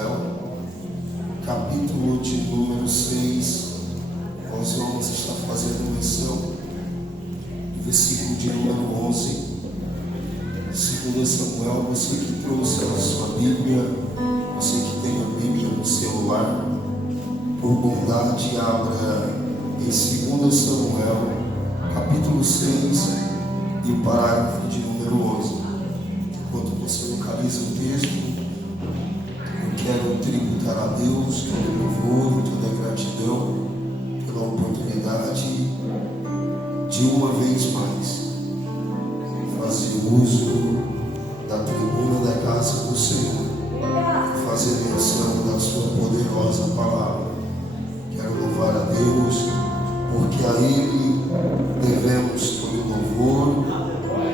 Samuel, capítulo de número 6. Nós vamos estar fazendo menção do versículo de número 11. 2 Samuel, você que trouxe a sua Bíblia, você que tem a Bíblia no celular, por bondade, abra em 2 Samuel, capítulo 6, e o parágrafo de número 11. Enquanto você localiza o texto, eu quero tributar a Deus todo louvor e toda gratidão pela oportunidade de uma vez mais fazer uso da tribuna da casa do Senhor e fazer menção da sua poderosa palavra. Quero louvar a Deus, porque a Ele devemos todo louvor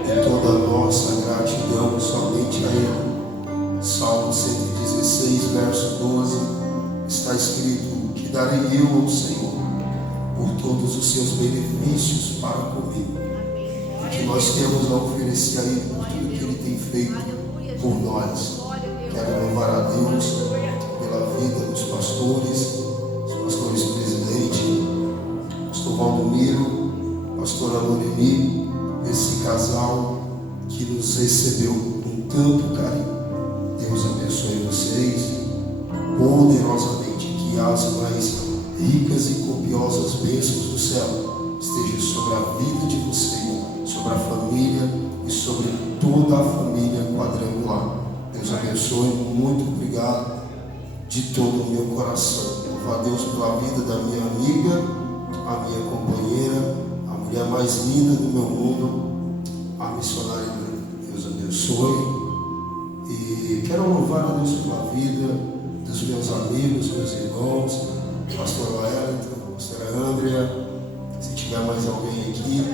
e toda a nossa gratidão somente a Ele. Salmo 116, verso 12, está escrito: que darei eu ao Senhor por todos os seus benefícios para comigo, e que nós temos a oferecer a Ele por tudo que Ele tem feito por nós. Quero louvar a Deus pela vida dos pastores, presidente, pastor Valdomiro, pastora Loreni, esse casal que nos recebeu com tanto carinho. Deus abençoe vocês poderosamente, que as mais ricas e copiosas bênçãos do céu estejam sobre a vida de vocês, sobre a família e sobre toda a família quadrangular. Deus abençoe, muito obrigado de todo o meu coração. Louvo a Deus pela vida da minha amiga, a minha companheira, a mulher mais linda do meu mundo, a missionária. Deus abençoe. E quero louvar a Deus pela vida dos meus amigos, meus irmãos, pastor Wellington, pastora Andrea. Se tiver mais alguém aqui,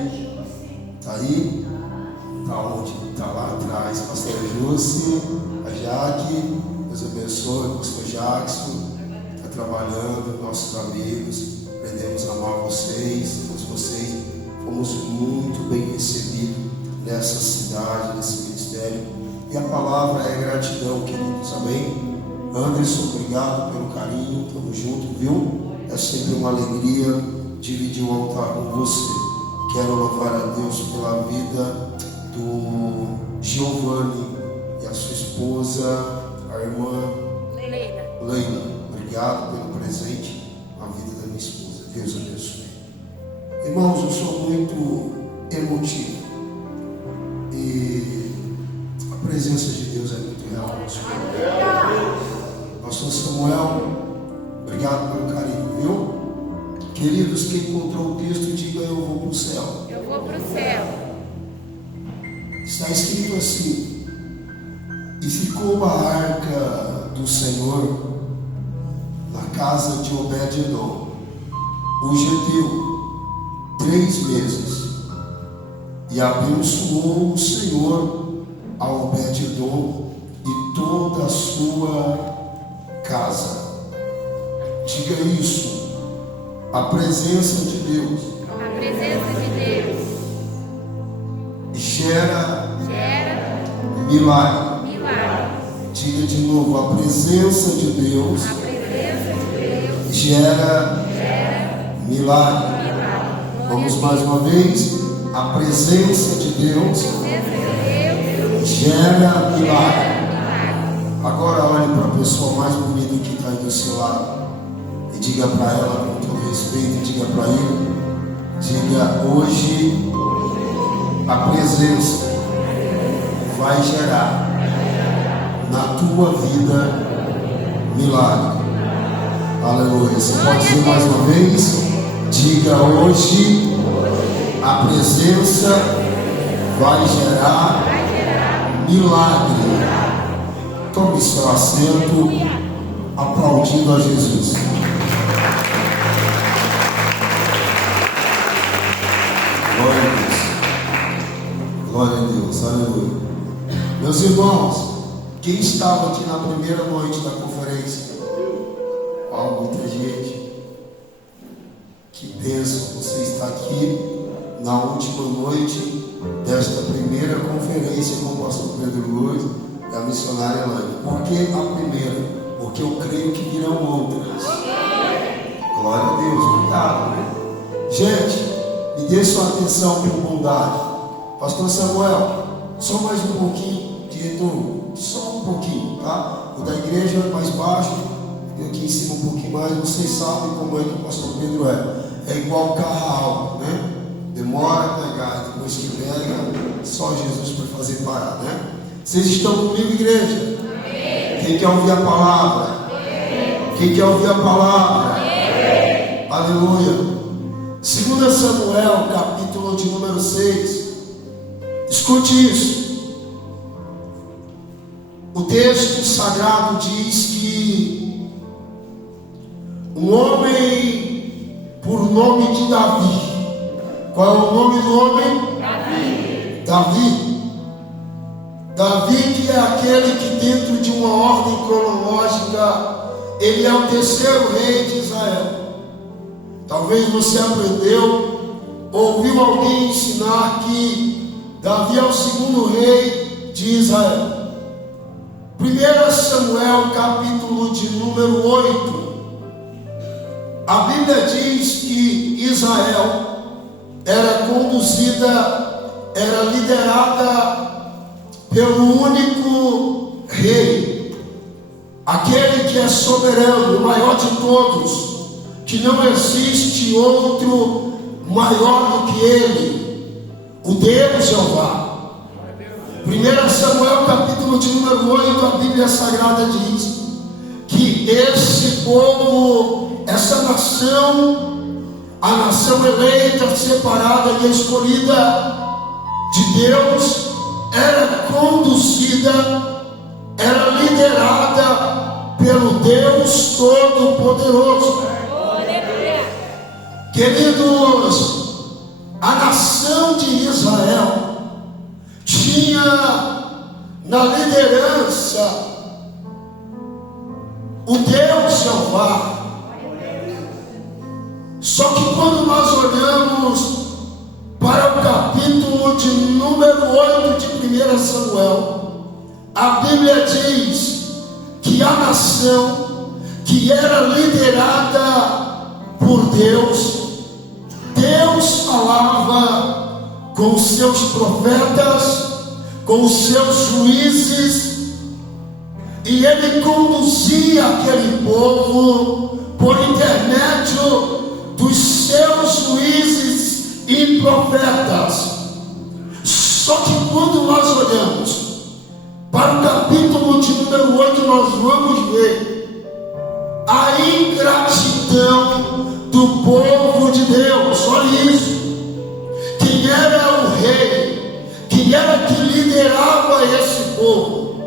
está aí? Está onde? Está lá atrás, pastora Jússi, a Jaque. Deus abençoe, pastor Jackson, está trabalhando, nossos amigos. Aprendemos a amar vocês, todos vocês. Fomos muito bem recebidos nessa cidade, nesse ministério. E a palavra é gratidão, queridos, amém? Anderson, obrigado pelo carinho, estamos juntos, viu? É sempre uma alegria dividir o altar com você. Quero louvar a Deus pela vida do Giovanni e a sua esposa, a irmã Leila. Obrigado pelo presente na vida da minha esposa. Deus abençoe. Irmãos, eu sou muito emotivo e a presença de Deus é muito real no nosso coração. Pastor Samuel, obrigado pelo carinho, viu? Queridos, quem encontrou o texto, diga: eu vou para o céu. Eu vou para o céu. Está escrito assim: e ficou a arca do Senhor na casa de Obed-edom, o geteu, 3 meses, e abençoou o Senhor a Obed-edom e toda a sua casa. Diga isso: a presença de Deus, A presença de Deus gera milagre. Diga de novo: a presença de Deus, gera milagre. Vamos mais uma vez: a presença de Deus gera milagre. Agora olhe para a pessoa mais bonita que está aí do seu lado e diga para ela com todo respeito, diga para ele, diga: hoje a presença vai gerar na tua vida milagre. Aleluia. Você pode dizer mais uma vez? Diga: hoje a presença vai gerar milagre. Tome seu assento, aplaudindo a Jesus. Glória a Deus. Glória a Deus. Aleluia. Meus irmãos, quem estava aqui na primeira noite da conferência? Muita gente. Que bênção você está aqui na última noite desta primeira conferência com o pastor Pedro Luiz e a missionária Elaine. Por que a primeira? porque eu creio que virão outras. Glória a Deus, obrigado. Gente, me dê sua atenção por bondade. Pastor Samuel, só mais um pouquinho de retorno, só um pouquinho, tá? O da igreja é mais baixo, e aqui em cima um pouquinho mais. Vocês sabem como é que o pastor Pedro é igual carro alto, né? Demora a pegar, depois que pega, só Jesus para fazer parar, né? Vocês estão comigo, igreja? Amém. Quem quer ouvir a palavra? Amém. Quem quer ouvir a palavra? Amém. Aleluia. 2 Samuel, capítulo de número 6. Escute isso. O texto sagrado diz que um homem por nome de Davi. Qual é o nome do homem? Davi, que é aquele que dentro de uma ordem cronológica, ele é o terceiro rei de Israel. Talvez você aprendeu, ouviu alguém ensinar que Davi é o segundo rei de Israel. 1 Samuel, capítulo de número 8. A Bíblia diz que Israel era conduzida, era liderada pelo único rei, aquele que é soberano, o maior de todos, que não existe outro maior do que ele, o Deus Jeová. 1 Samuel, capítulo de número 8, a Bíblia Sagrada diz que esse povo, essa nação, a nação eleita, separada e escolhida de Deus, era conduzida, era liderada pelo Deus Todo-Poderoso. Queridos, a nação de Israel tinha na liderança o Deus Jeová. Só que quando nós olhamos para o capítulo de número 8 de 1 Samuel, a Bíblia diz que a nação que era liderada por Deus, Deus falava com os seus profetas, com os seus juízes, e ele conduzia aquele povo por intermédio dos seus juízes e profetas. Só que quando nós olhamos para o capítulo de número 8, nós vamos ver a ingratidão do povo de Deus. Olha isso. Quem era o rei? Quem era que liderava esse povo?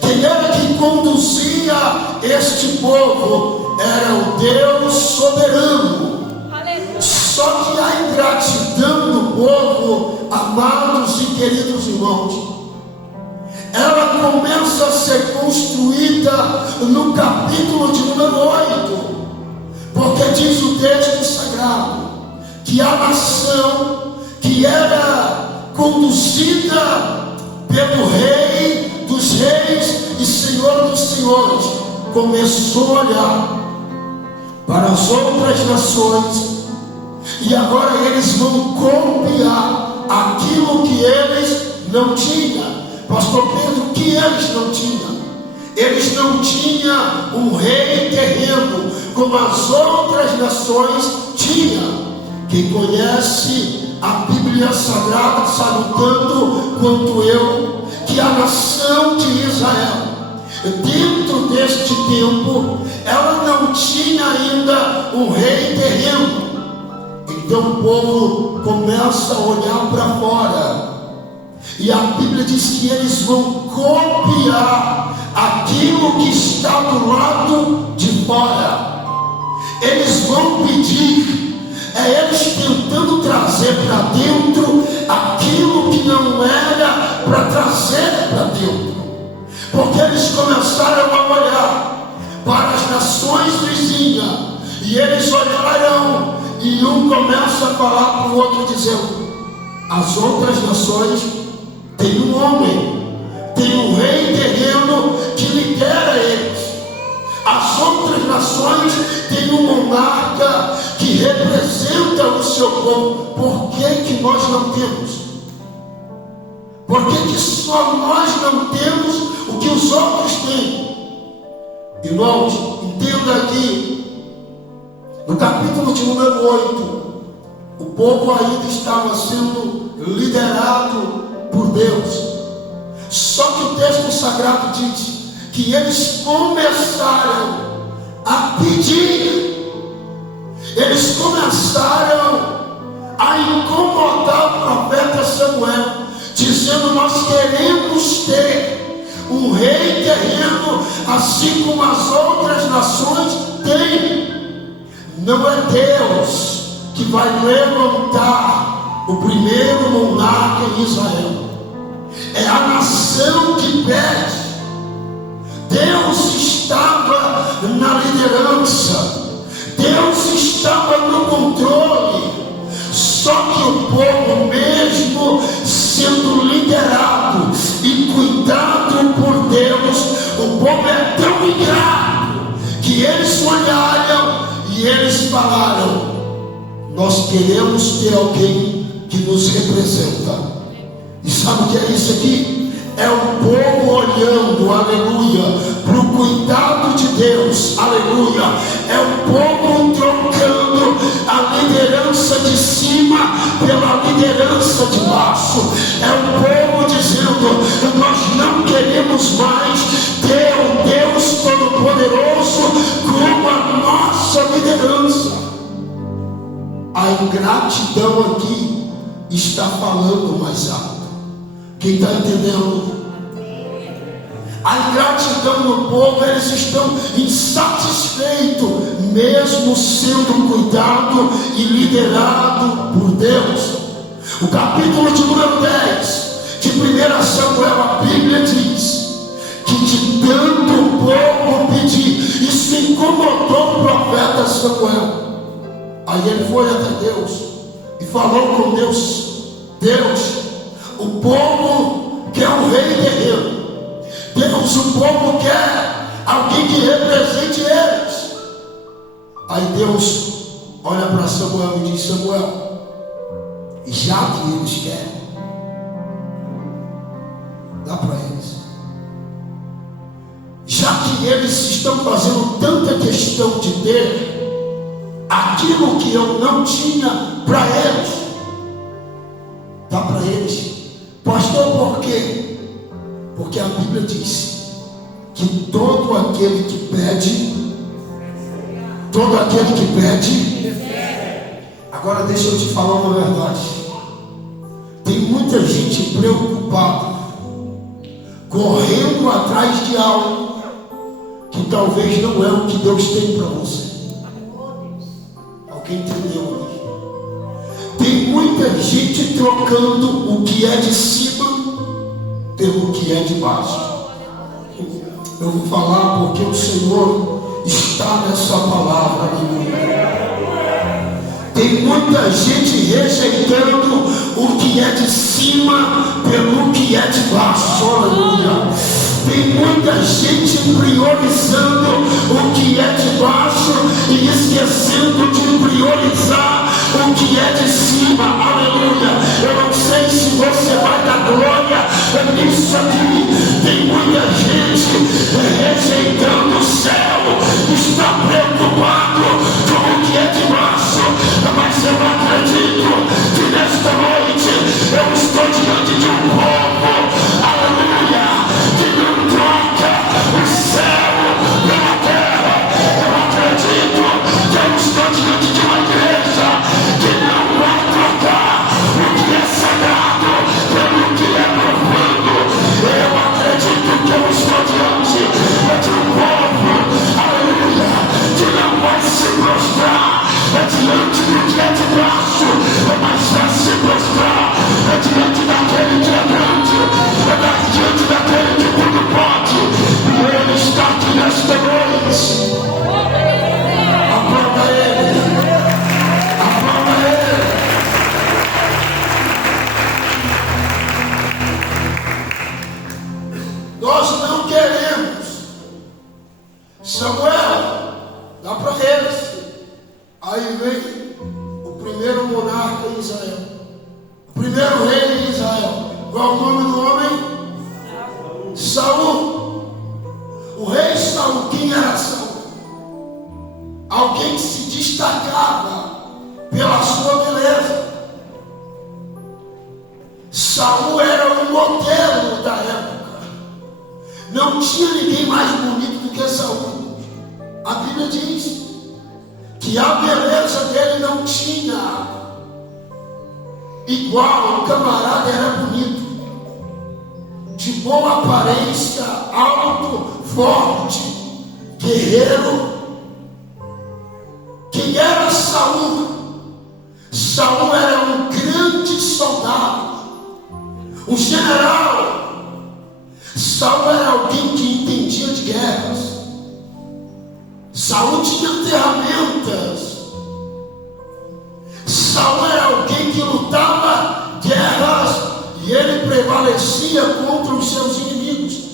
Quem era que conduzia este povo? Era o Deus soberano. Aleluia. Só que a ingratidão do povo, amados e queridos irmãos, ela começa a ser construída no capítulo de número 8, porque diz o texto sagrado que a nação que era conduzida pelo rei dos reis e senhor dos senhores começou a olhar para as outras nações, e agora eles vão copiar aquilo que eles não tinham. Pastor Pedro, o que eles não tinham? Eles não tinham um rei terreno como as outras nações tinham. Quem conhece a Bíblia Sagrada sabe tanto quanto eu que a nação de Israel, dentro deste tempo, ela não tinha ainda um rei terreno. Então o povo começa a olhar para fora, e a Bíblia diz que eles vão copiar aquilo que está do lado de fora. Eles vão pedir, eles tentando trazer para dentro aquilo que não era para trazer para dentro, porque eles começaram a olhar para as nações vizinhas, e eles olharam, e um começa a falar para o outro dizendo: as outras nações têm um homem, tem um rei terreno que lidera eles. nações têm um monarca que representa o seu povo. Por que nós não temos? Por que só nós não temos o que os outros têm? Irmãos, entenda aqui, no capítulo de número 8, o povo ainda estava sendo liderado por Deus. Só que o texto sagrado diz que eles começaram a pedir, eles começaram a incomodar o profeta Samuel, dizendo: nós queremos ter um rei terreno, assim como as outras nações têm. Não é Deus que vai levantar o primeiro monarca em Israel, é a nação que pede. Deus estava na liderança, Deus estava no controle, só que o povo, mesmo sendo liderado e cuidado por Deus, o povo é tão ingrato que eles olharam e eles falaram: nós queremos ter alguém que nos representa. E sabe o que é isso aqui? É o povo olhando, aleluia, para o cuidado de Deus, aleluia. É o povo trocando a liderança de cima pela liderança de baixo. É o povo dizendo: nós não queremos mais ter um Deus Todo-Poderoso como a nossa liderança. A ingratidão aqui está falando mais alto. Quem está entendendo? A ingratidão no povo, eles estão insatisfeitos, mesmo sendo cuidado e liderado por Deus. O capítulo de número 10 de 1 Samuel, a Bíblia diz que de tanto o povo pedir, isso incomodou o profeta Samuel. Aí ele foi até Deus e falou com Deus: Deus, o povo quer um rei guerreiro. Deus, o povo quer alguém que represente eles. Aí Deus olha para Samuel e diz: Samuel, já que eles querem, dá para eles. Já que eles estão fazendo tanta questão de ter aquilo que eu não tinha para eles, dá para eles. Pastor, por quê? Porque a Bíblia diz que todo aquele que pede, agora deixa eu te falar uma verdade. Tem muita gente preocupada, correndo atrás de algo que talvez não é o que Deus tem para você. Alguém entendeu ali? Tem muita gente trocando o que é de cima pelo que é de baixo. Eu vou falar porque o Senhor está nessa palavra, aleluia. Tem muita gente rejeitando o que é de cima pelo que é de baixo, aleluia. Tem muita gente priorizando o que é de baixo e esquecendo de priorizar o que é de cima, aleluia. Eu não sei se você vai dar glória nisso aqui. Tem muita gente rejeitando o céu, está preocupado com o que é de baixo, mas eu acredito que nesta noite eu estou diante de um povo, aleluia, que não troca o céu pela terra. Eu acredito que eu estou diante de uma igreja que não vai trocar o que é sagrado pelo que é profano. Eu acredito que eu estou diante de um povo, aleluia, que não vai se prostrar diante do que é de baixo, mas vai se prostrar diante daquele que é grande, diante daquele que tudo pode. E ele está aqui nesta noite. Aplauda ele, aplauda ele. Nós não queremos. Samuel, Dá para eles. Aí vem o primeiro monarca em Israel, o primeiro rei de Israel. Qual é o nome do homem? Saul. O rei Saul, quem era Saul? Alguém que se destacava pela sua beleza. Saul era um modelo da época. Não tinha ninguém mais bonito do que Saul. A Bíblia diz que a beleza dele não tinha igual. O camarada era bonito, de boa aparência, alto, forte, guerreiro. Quem era Saul? Saul era um grande soldado, um general. Saul era alguém que entendia de guerras. Saul tinha ferramentas. Saul era alguém que lutava guerras e ele prevalecia contra os seus inimigos.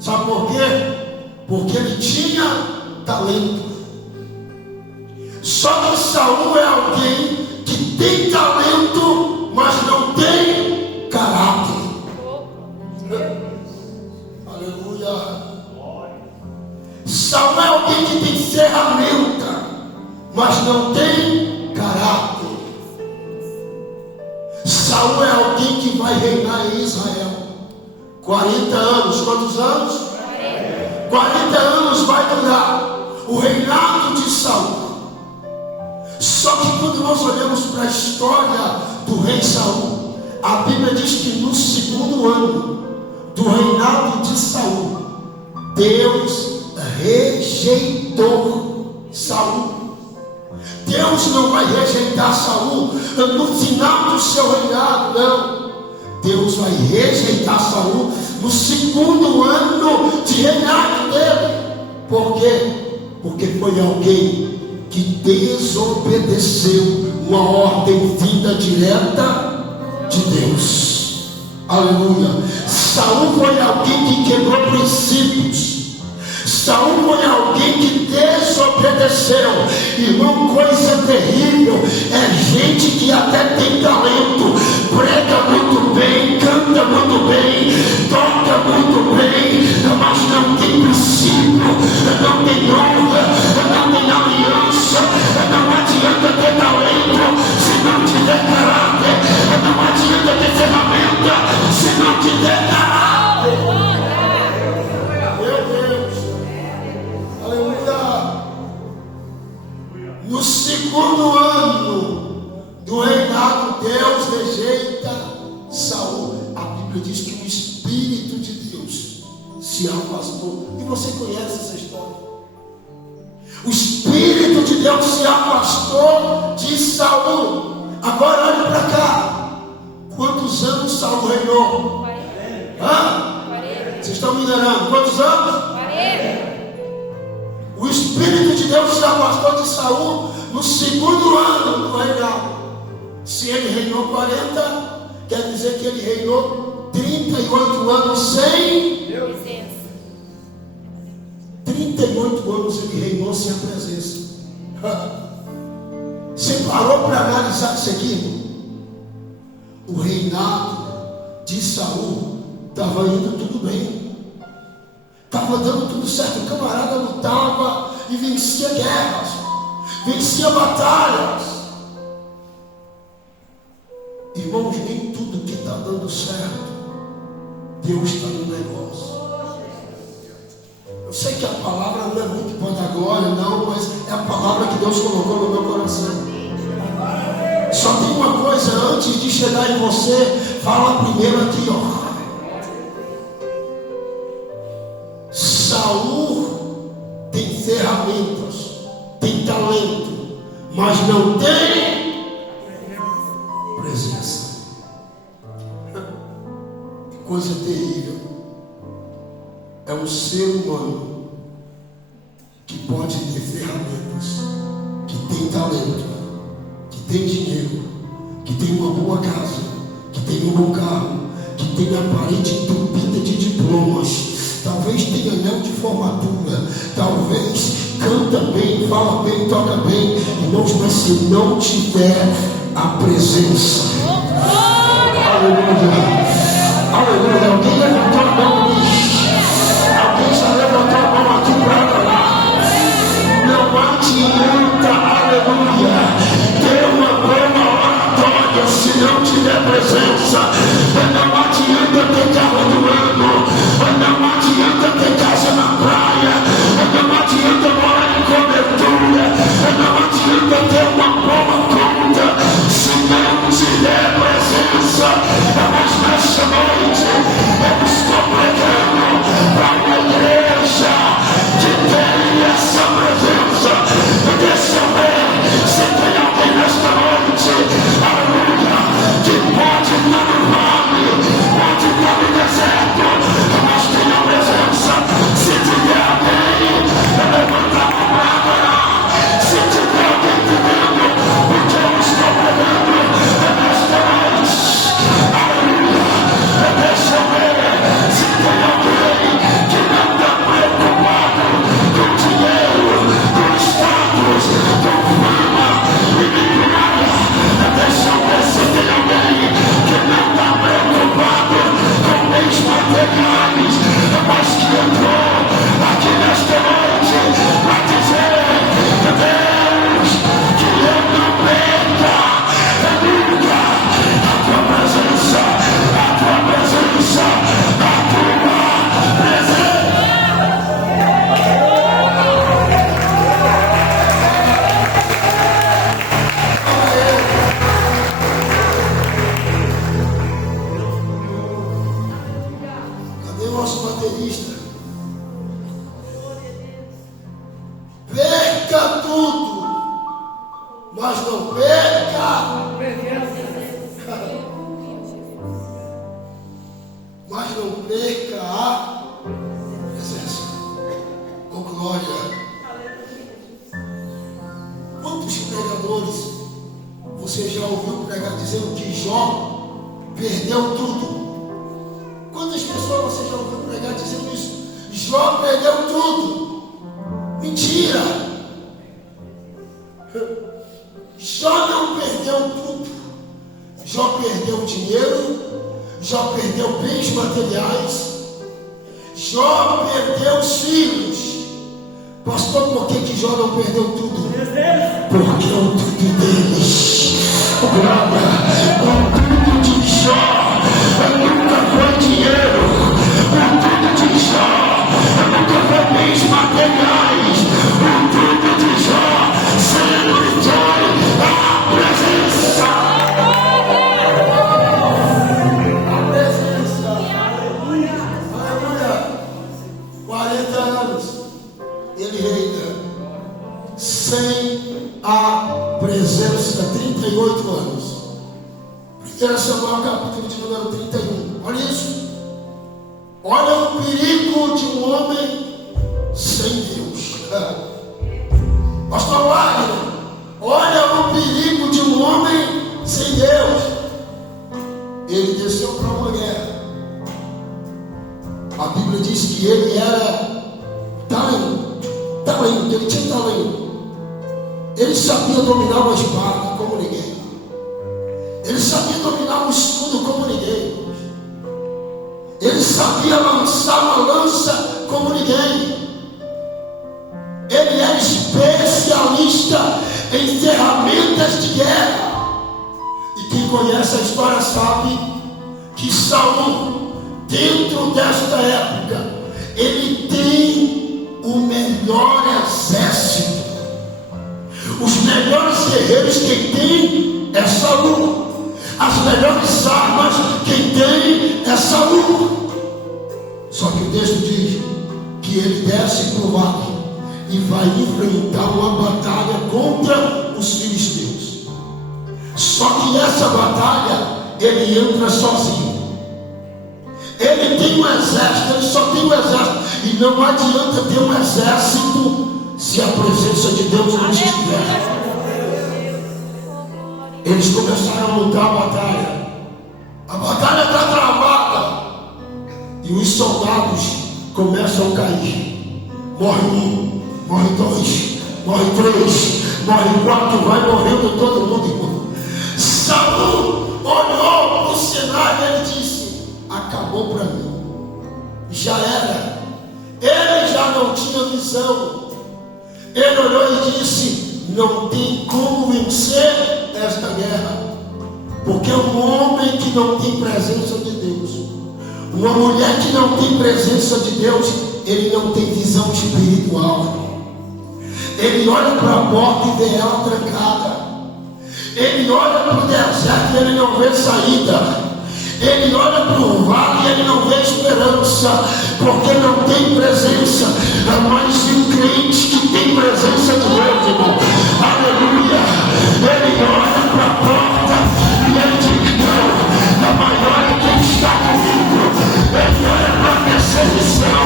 Sabe por quê? Porque ele tinha talento. Só que Saul é alguém que tem talento, mas não tem caráter. Aleluia. Saul é alguém que tem ferramenta, mas não tem caráter. Saul é alguém que vai reinar em Israel 40 anos. Quantos anos? 40 anos vai durar o reinado de Saul. Só que quando nós olhamos para a história do rei Saul, a Bíblia diz que no segundo ano do reinado de Saul, Deus rejeitou Saul. Deus não vai rejeitar Saul no final do seu reinado, não. Deus vai rejeitar Saul no segundo ano de reinado dele. Por quê? Porque foi alguém que desobedeceu uma ordem vinda direta de Deus. Aleluia. Saul foi alguém que quebrou princípios. Saul foi alguém que desobedeceu. Irmão, coisa terrível é gente que até tem talento, prega muito bem, canta muito bem, toca muito bem, mas não tem princípio, não tem honra, não tem aliança. Não adianta ter talento se não tiver caráter. Não adianta ter ferramenta se não tiver caráter. Meu Deus. Aleluia. No segundo ano do reinado, Deus rejeita Saul. A Bíblia diz que o Espírito de Deus se afastou. E você conhece essa história? O Espírito de Deus se afastou de Saul. Agora olhe para cá. Quantos anos Saul reinou? 40. Vocês estão me enganando? Quantos anos? 40. O Espírito de Deus se afastou de Saul no segundo ano do reinado. Se ele reinou 40, quer dizer que ele reinou 38 anos sem Deus. 38 anos ele reinou sem a presença. Você parou para analisar isso aqui? O reinado de Saul estava indo tudo bem, estava dando tudo certo. O camarada lutava e vencia guerras, vencia batalhas. Irmãos, nem tudo que está dando certo, Deus está no negócio. Eu sei que a palavra não é muito para dar glória, não, mas é a palavra que Deus colocou no meu coração. Só tem uma coisa, antes de chegar em você, fala primeiro aqui, ó. Saul tem ferramentas, tem talento, mas não tem presença. Que coisa terrível. É um ser humano que pode ter ferramentas, que tem talento, que tem dinheiro, que tem uma boa casa, que tem um bom carro, que tem a parede entupida de diplomas, talvez tenha anel de formatura, talvez canta canta bem, fala bem, toca bem, irmãos, mas se não tiver a presença, aleluia, aleluia. Alguém levantou a mão, alguém já levantou a mão aqui para adorar. Não adianta, aleluia, ter uma boa oratória se não tiver presença. Não adianta ter carro do ano, não adianta ter casa na praia, não adianta morar em cobertura, não adianta ter uma boa conta se não tiver presença. Mas nessa noite eu estou pregando para uma igreja que tem essa presença. Deixa eu ver se tem alguém nesta noite, aleluia, que pode estar no vale, pode estar no deserto, mas tem a presença. Se tiver alguém, levanta a mão para adorar. Se tiver alguém entendendo o que eu estou pregando nesta noite, aleluia, deixa eu ver se tem alguém que não está preocupado com dinheiro, com status, com fama e milionária. Deixa eu ver se tem alguém que não está preocupado com bens materiais, mas que entrou aqui nesta noite para dizer: Deus, que eu não perca nunca a tua presença, a tua presença, a tua presença. Cadê o nosso baterista? Perca tudo, mas não perca. Mas não perca a presença. Oh, glória. Quantos pregadores você já ouviu pregar dizendo que Jó perdeu tudo? Quantas pessoas você já ouviu pregar dizendo isso? Jó perdeu tudo. Mentira! Jó não perdeu tudo. Jó perdeu dinheiro, Jó perdeu bens materiais, Jó perdeu os filhos. Pastor, por que Jó não perdeu tudo? Porque o tudo deles, o tudo de Jó nunca foi dinheiro, o tudo de Jó nunca foi bens materiais, o tudo de Jó sempre foi a presença. A presença. Aleluia. 40 anos ele reina sem a presença. 38 anos. 1 Samuel capítulo de número 31. Olha isso. Olha o perigo de um homem sem Deus. Pastor Wagner, olha o perigo de um homem sem Deus. Ele desceu para uma guerra. A Bíblia diz que ele era talento, ele tinha talento. Ele sabia dominar uma espada como ninguém. Ele sabia dominar um escudo como ninguém. Ele sabia lançar uma lança como ninguém. Ele era especialista em ferramentas de guerra. E quem conhece a história sabe que Saul, dentro desta época, ele tem o melhor exército. Os melhores guerreiros quem tem é Saul. As melhores armas quem tem é Saul. Só que o texto diz que ele desce para o vale e vai enfrentar uma batalha contra os filisteus. Só que nessa batalha ele entra sozinho. Ele tem um exército, ele só tem um exército. E não adianta ter um exército se a presença de Deus não estiver. Eles começaram a lutar a batalha. A batalha está travada. E os soldados começam a cair. Morre um, morre dois, morre 3, morre 4, vai morrendo todo mundo, irmão. Saul olhou para o cenário e ele disse: acabou para mim, já era. Ele já não tinha visão. Ele olhou e disse: não tem como vencer esta guerra, porque um homem que não tem presença de Deus, uma mulher que não tem presença de Deus, ele não tem visão espiritual. Ele olha para a porta e vê ela trancada. Ele olha para o deserto e ele não vê saída. Ele olha para o vale e ele não vê esperança, porque não tem presença. Mas um crente que tem presença de Deus, irmão, aleluia, ele olha para a porta e ele diz: não, a maior é quem está comigo. Ele olha para a perseguição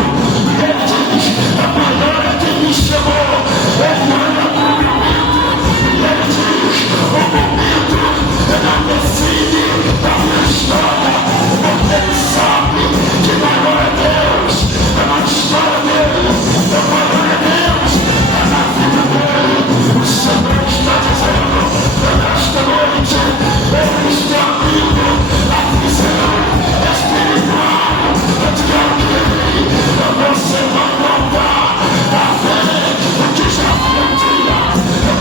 e ele diz: a maior é quem me chamou. Ele olha para o momento e ele diz: o momento não define a minha história, porque ele sabe que maior é Deus, é na história dele, é maior é Deus, é na vida dele. O Senhor está dizendo: nesta noite ele está abrindo a visão espiritual de alguém. Você vai voltar a ver o que já foi um dia.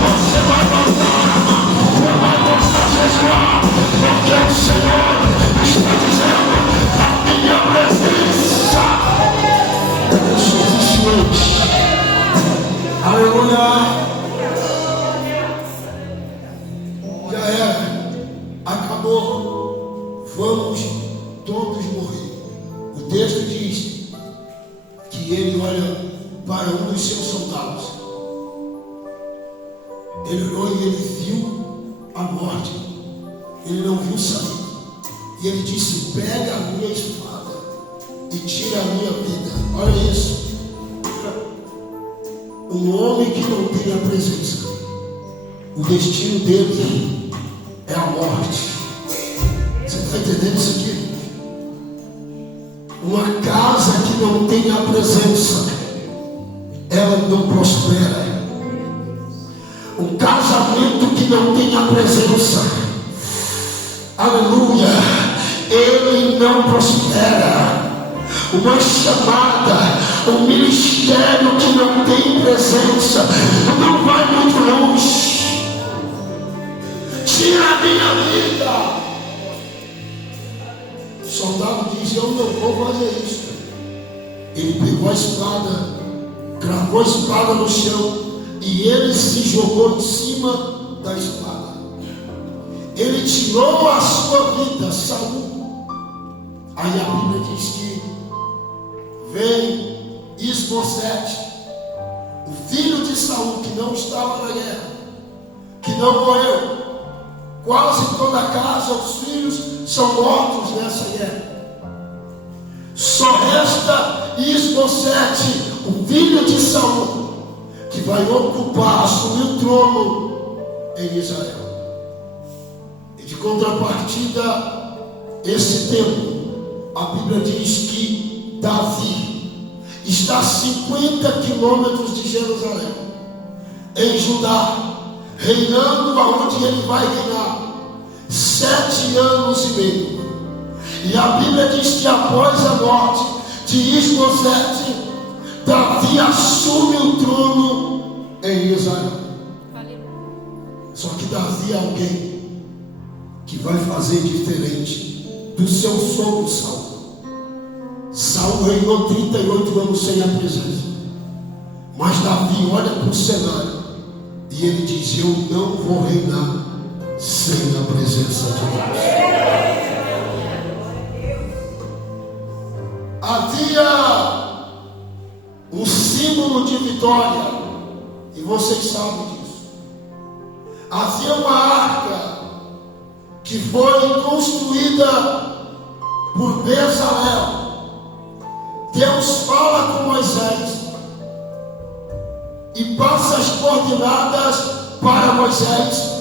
Você vai voltar, vai voltar a jejuar, porque o Senhor está dizendo: a minha presença é suficiente. Aleluia. Já era, acabou, vamos todos morrer. O texto diz que ele olha para um dos seus soldados. Ele olhou e ele viu a morte. Ele não viu saída. E ele disse: pega a minha espada e tira a minha vida. Olha isso. Um homem que não tem a presença, o destino dele é a morte. Você está entendendo isso aqui? Uma casa que não tem a presença, ela não prospera. Um casamento que não tem a presença, aleluia, ele não prospera. Uma chamada, um ministério que não tem presença, não vai muito longe. Tira a minha vida. O soldado diz: eu não vou fazer isso. Ele pegou a espada, cravou a espada no chão e ele se jogou em cima da espada. Ele tirou a sua vida, Saul. Aí a Bíblia diz que vem Isbosete, o filho de Saul, que não estava na guerra, que não morreu. Quase toda a casa, os filhos são mortos nessa guerra. Só resta Isbosete, o filho de Saul, que vai ocupar, assumir o trono em Israel. E de contrapartida, esse tempo, a Bíblia diz que Davi está a 50 quilômetros de Jerusalém, em Judá, reinando aonde ele vai reinar 7 anos e meio. E a Bíblia diz que após a morte de Isbosete, Davi assume o trono em Israel. Só que Davi é alguém que vai fazer diferente do seu sogro Saul. Saul reinou 38 anos sem a presença, mas Davi olha para o cenário e ele diz: eu não vou reinar sem a presença de Deus. Havia um símbolo de vitória, e vocês sabem disso. Havia uma arca que foi construída por Bezalel. Deus fala com Moisés e passa as coordenadas para Moisés,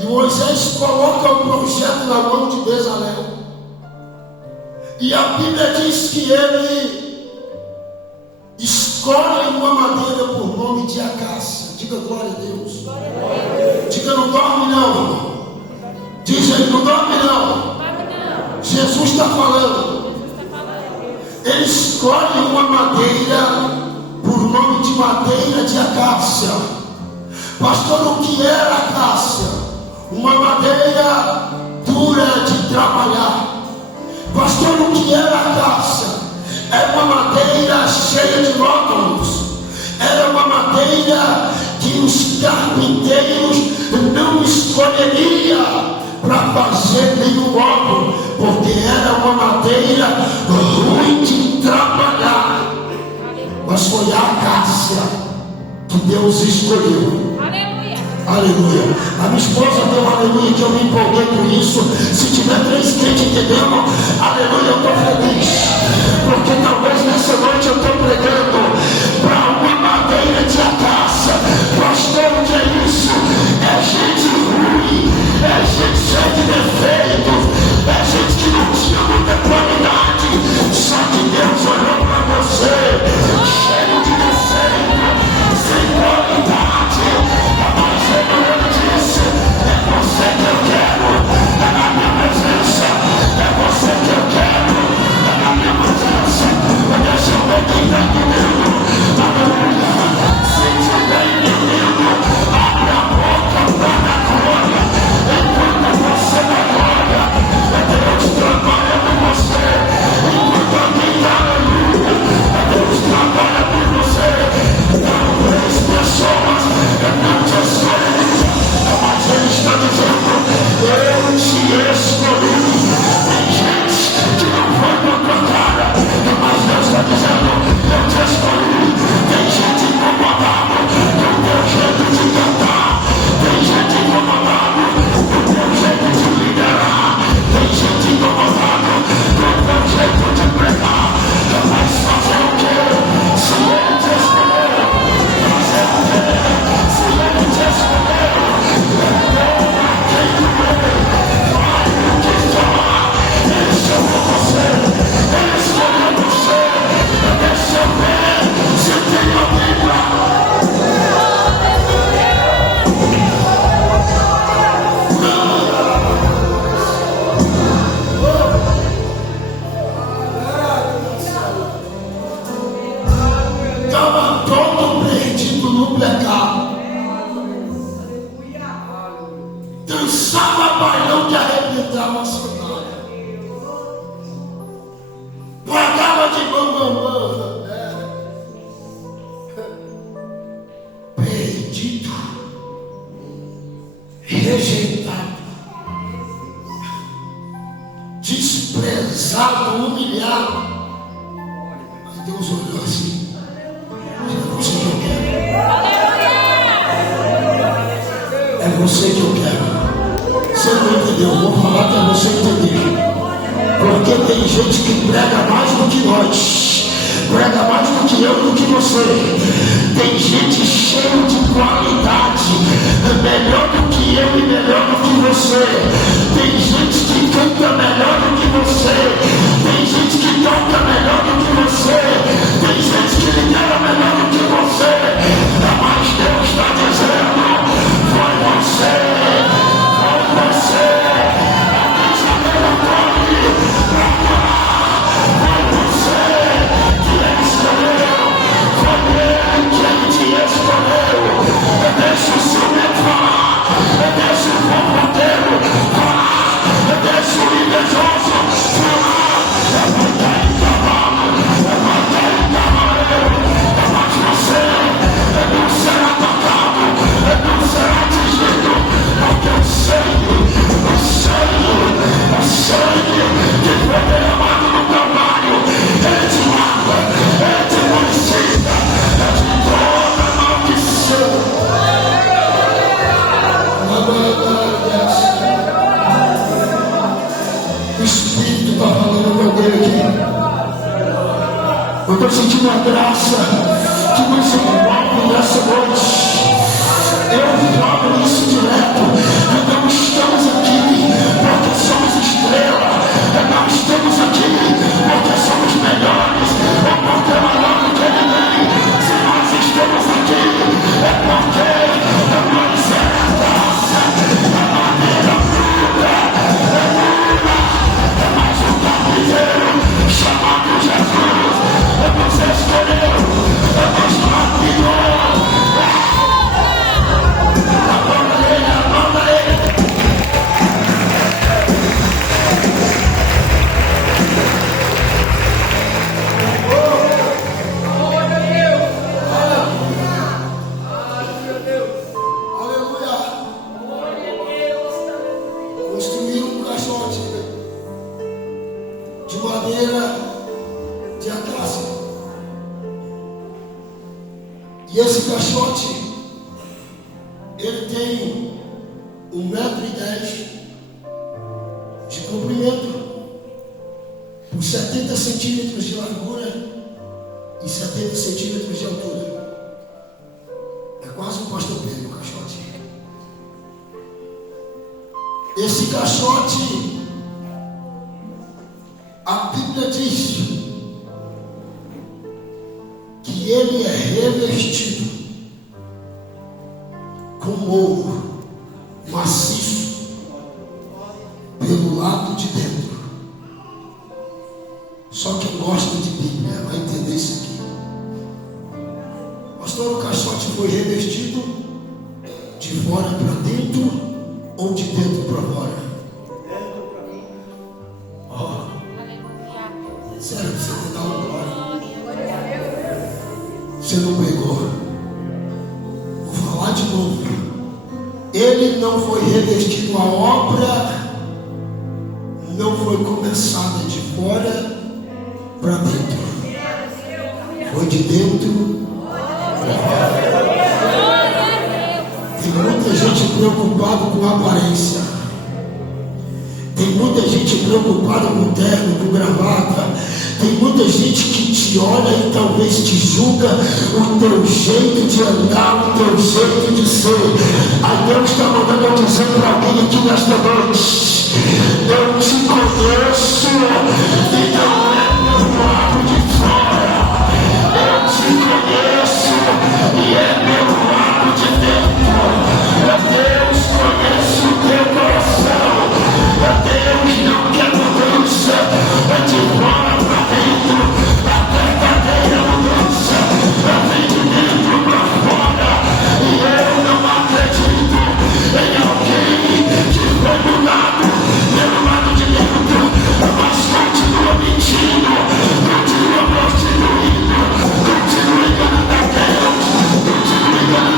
e Moisés coloca o projeto na mão de Bezalel. E a Bíblia diz que ele escolhe uma madeira por nome de acácia, de Diga glória a Deus. Diga, não dorme não. Diz aí, não dorme não. Jesus está falando. Ele escolhe uma madeira por nome de madeira de acácia. Pastor, o que era acácia? Uma madeira dura de trabalhar. Pastor, o que era acácia? Era uma madeira cheia de nódulos. Era uma madeira que os carpinteiros não escolheriam para fazer nenhum móvel, porque era uma madeira ruim de trabalhar. Mas foi a acácia que Deus escolheu. Aleluia. A minha esposa deu aleluia, que eu me empolguei com isso. Se tiver 3 crentes entendendo, aleluia, eu estou feliz. Porque talvez nessa noite eu estou pregando para uma madeira de acácia. Pastor, o que é isso? É gente ruim, é gente cheia de defeitos, é gente que não tinha muita qualidade. Só que Deus olhou para você, cheio de defeito, sem qualidade. É você que eu quero, é na minha presença, é você que eu quero, é na minha presença, deixa eu ver quem está comigo, aleluia, se tiver inimigo, abre a boca para a glória, enquanto você na glória, Deus trabalha com você, enquanto alguém está aleluia, Deus trabalha com você, talvez pessoas não te escolhem. Mas Ele está dizendo, eu te escolhi. Tem gente que não foi com a tua cara, mas Deus está dizendo, eu te escolhi. Tem gente incomodada com o teu jeito de cantar. Tem gente incomodada com o teu jeito de liderar. Tem gente incomodada com o teu jeito de pregar. Mas fazer o quê? Se Ele te escolheu, fazer o quê? Se Ele te escolheu, estava todo perdido no pecado. Dançava bailão que arrebentava a sandália. Pagava de bambambam. Perdido. Rejeitado. Desprezado, humilhado. Mas Deus olhou assim. É você que eu quero. É você que eu quero. Você não entendeu? Vou falar para você entender. Porque tem gente que prega mais do que nós, prega mais do que eu, do que você. Tem gente cheia de qualidade, melhor do que eu e melhor do que você. Tem gente que canta melhor do que você. Tem gente que toca melhor do que você. Tem gente que lidera melhor do que você. Mas Deus está dizendo, foi você. Deixa o ciumento falar, deixa o fofoqueiro falar, deixa o invejoso falar. É matar em cavalo, é matar em cavaleiro, mas você não será tocado, não será atingido, porque o sangue que foi derramado no Calvário é de água, é de município, é de toda maldição. O Espírito está falando com alguém aqui. Eu estou sentindo uma graça que nos envolve nessa noite. Eu falo isso direto. Não estamos aqui porque somos estrela. Não estamos aqui porque somos melhores ou porque é melhor do que ninguém. Se nós estamos aqui é porque caixote, ele tem 1,10 m de comprimento, por 70 centímetros de largura e 70 centímetros de altura. É quase um pastor Pedro o caixote. Esse caixote, a Bíblia diz que ele é revestido com ouro maciço pelo lado de dentro. Só quem gosta de Bíblia vai entender isso aqui. Pastor, o caixote foi revestido de fora para dentro ou de dentro para fora? Sério, você tem que dar uma glória. Você não pegou. Vou falar de novo. Ele não foi revestido, a obra não foi começada de fora para dentro. Foi de dentro para fora. Tem muita gente preocupada com a aparência. Tem muita gente preocupada com o terno, com gravata. Tem muita gente que te olha e talvez te julga o teu jeito de andar, o teu jeito de ser. Aí Deus está mandando eu dizer para alguém aqui nesta noite: eu te conheço e não é meu lado de fora. Eu te conheço e é meu lado de dentro. Deus conhece o teu coração. Deus não quer mudança, é de fora para dentro. A verdadeira mudança vem de dentro para fora. E eu não acredito em alguém que foi mudado pelo lado de dentro, mas continua mentindo, continua prostituindo, continua enganando a Deus, continua enganando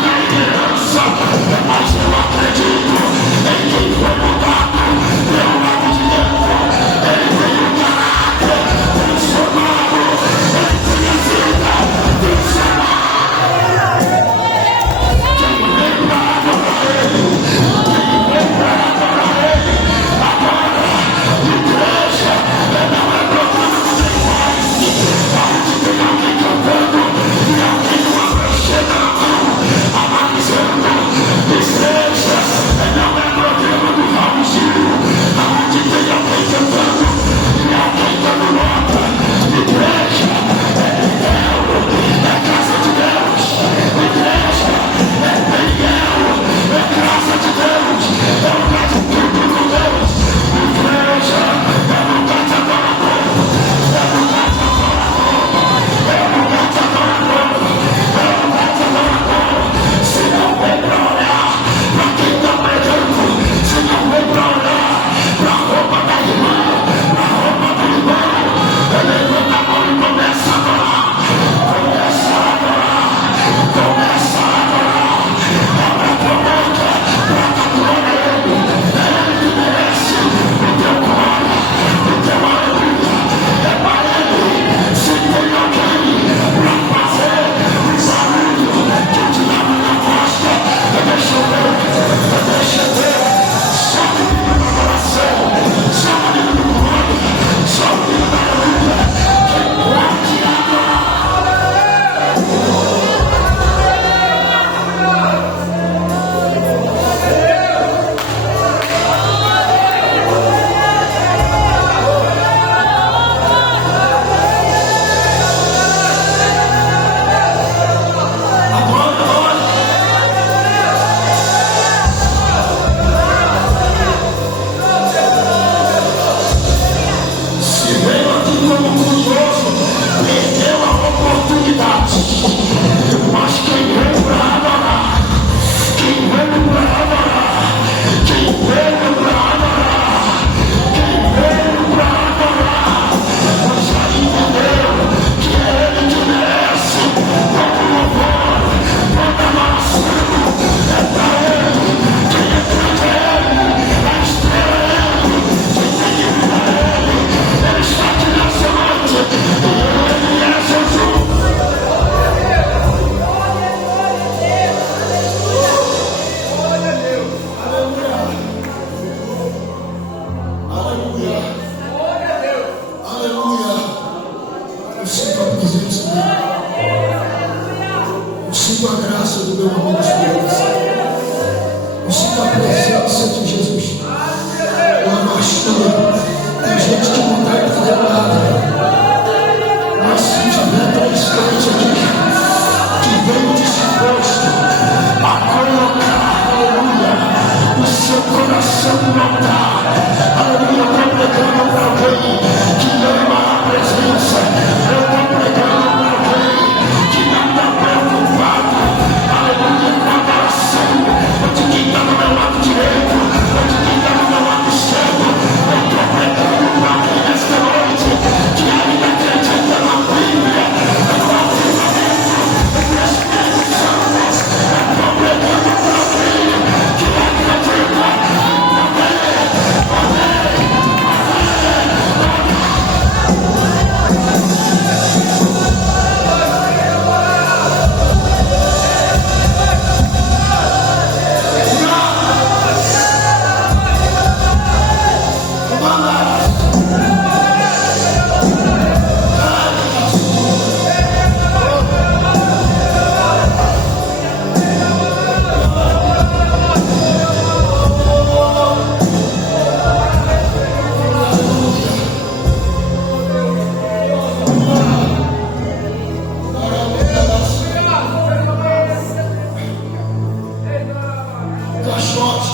caixote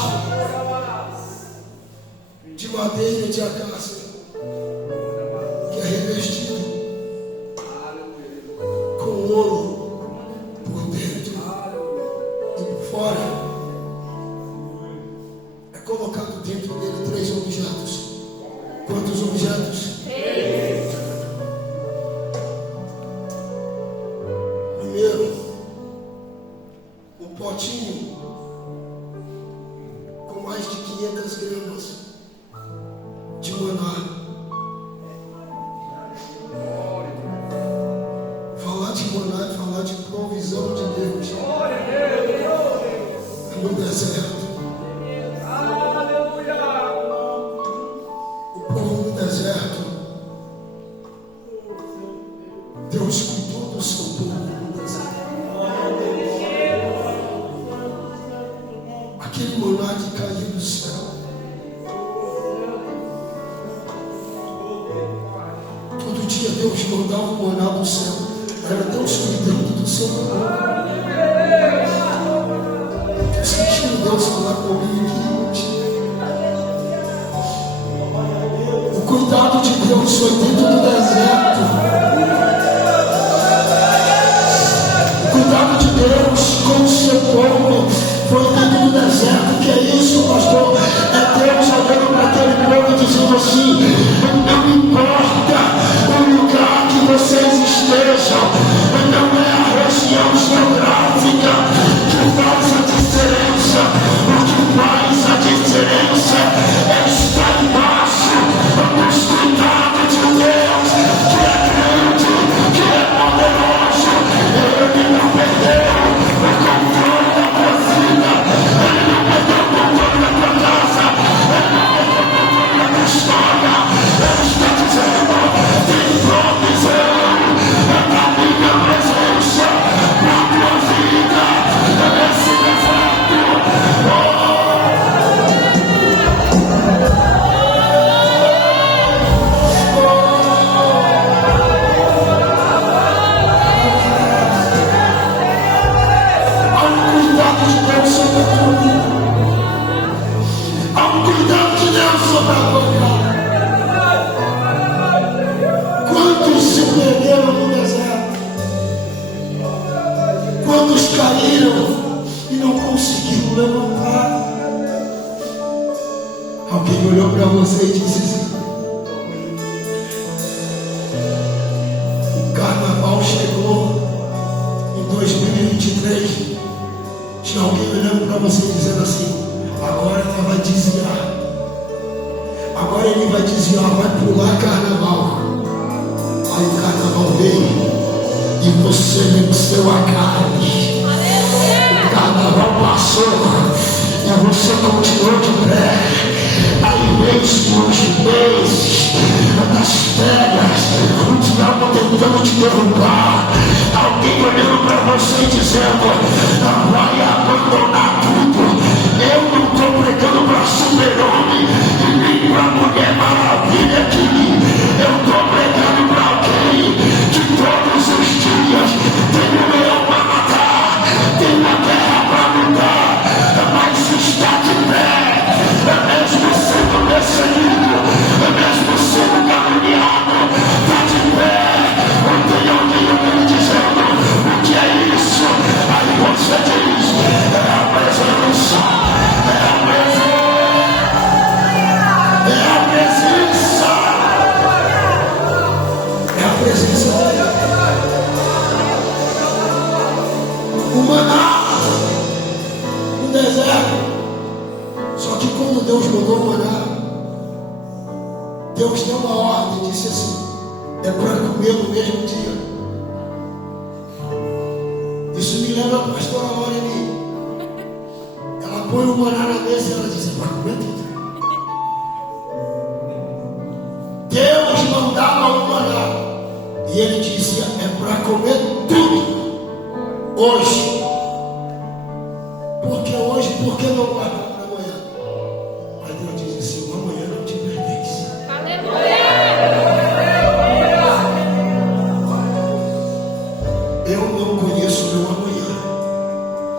de madeira de acácia, que é revestido com ouro por dentro e por fora. É colocado dentro dele 3 objetos. Quantos objetos? 3. Primeiro, um potinho com mais de 500 gramas de maná. Falar de maná é falar de provisão de Deus no deserto. O povo no deserto, Deus cuidou do seu povo no deserto. Aquele maná que caiu do céu, todo dia Deus mandava o maná do céu. Era Deus cuidando do seu povo. Eu senti Deus falar comigo aqui. O cuidado de Deus foi dentro do deserto. O cuidado de Deus com o seu povo foi dentro do deserto. Que é isso, pastor? É Deus olhando para aquele povo e dizendo assim: não importa o lugar que vocês estejam, não é a região geográfica que faz a diferença. O que faz a diferença é estar embaixo dos cuidados de Deus, que é grande, que é poderoso. Ele não perdeu o controle da tua vida, ele não perdeu o controle da tua casa, ele não perdeu o controle da tua história. Ele está dizendo: tem provisão na minha presença, na tua vida, nesse deserto. Há um cuidado de Deus sobre a tua vida. Há um cuidado de Deus sobre a tua casa. Quantos se perderam no deserto? Quantos caíram e não conseguiram levantar? Alguém olhou para você e disse assim: o carnaval chegou em 2023. Tinha alguém olhando para você dizendo assim: agora ela vai desviar. Agora ele vai desviar, vai pular carnaval. Aí o carnaval veio e você venceu a carne. O carnaval passou e você continuou de pé. Aí mesmo os meses das férias, o diabo tentando te derrubar. Alguém olhando para você e dizendo: vai abandonar tudo. Eu não estou pregando para super-homem e nem para mulher maravilha aqui. Eu estou pregando para alguém que todos os dias tem um leão para matar, tem uma guerra para lutar, mas está de pé, mesmo sendo perseguido, mesmo sendo caluniado, está de pé. Tem alguém olhando dizendo: o que é isso? Aí você diz: é a presença, é a presença, é a presença, é a presença. O maná no deserto. Só que quando Deus mandou o maná, Deus deu uma ordem e disse assim: é para comer no mesmo dia. Isso me lembra a pastora Lorene. Ela põe o maná na mesa e ela diz: é para comer tudo. Deus mandava o maná e ele dizia: é para comer tudo hoje. Por que hoje? Porque não guardar para amanhã. Aí Deus diz assim: o amanhã não te pertence. Eu não conheço o meu amanhã,